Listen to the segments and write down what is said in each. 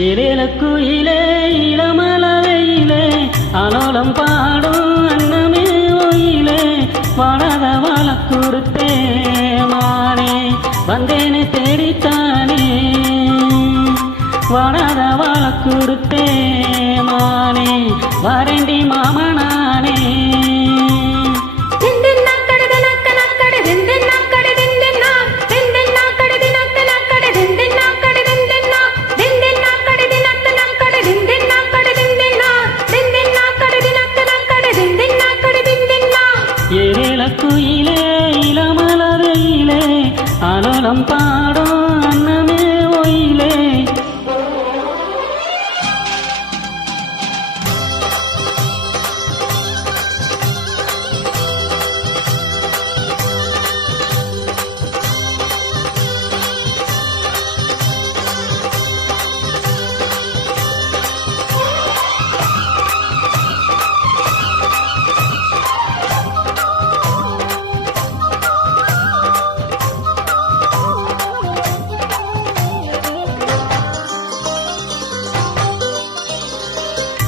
ஏலேலக்குயிலே இளமலவையிலே அலோலம் பாடும் அன்னமே ஒயிலே வளர வளக்குறுத்தே மானே வந்தேனே தேடித்தானே வளர வளக்குறுத்தே மானே வரேண்டி மாமனானே ஏலேலக்குயிலே இளமலவையிலே அலோலம் பாடும் அன்னமே ஒயிலே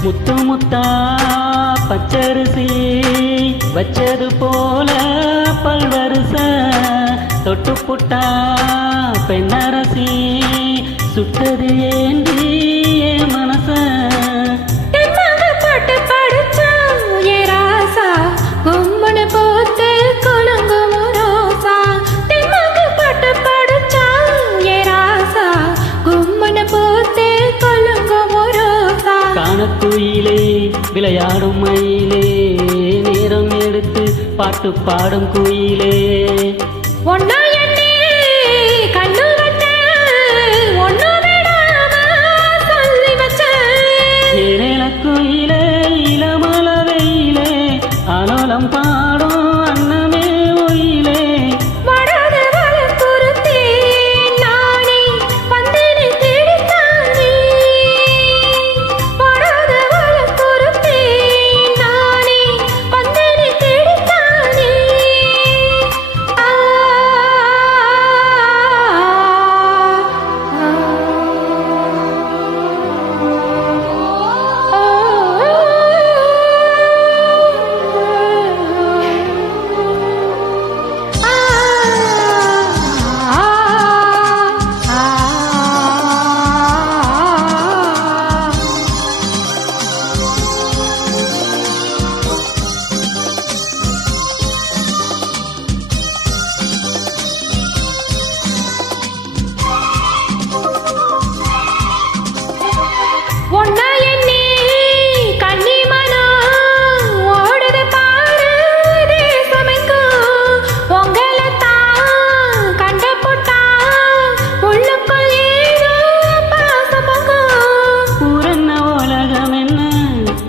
முத்து முத்தா பச்சரிசி வச்சது போல பல்வரிச தொட்டு புட்டா பெண்ணரசி சுட்டது ஏந்தி மனச குயிலே விளையாடும் மயிலே நேரம் எடுத்து பாட்டு பாடும் குயிலே ஏலேலக்குயிலே இளமலவையிலே அலோலம் பாடும் அன்னமே ஒயிலே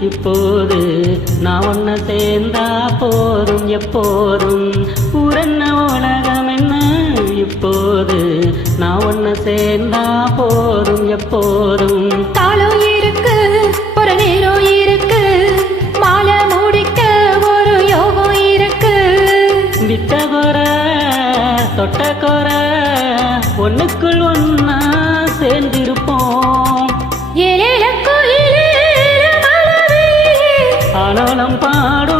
இப்போது நான் ஒன்ன சேர்ந்தா போதும் எப்போதும் ஊரன்ன உலகம் என்ன இப்போது நான் ஒன்ன சேர்ந்தா போதும் எப்போதும் தாளம் இருக்கு ஒரு நேரம் இருக்கு மாலை முடிக்க ஒரு யோகம் இருக்கு விட்ட குற தொட்ட குற ஒண்ணுக்குள் ஒன்னா சேர்ந்திருப்போம் ஏலேலக்குயிலே அலோலம் பாடும்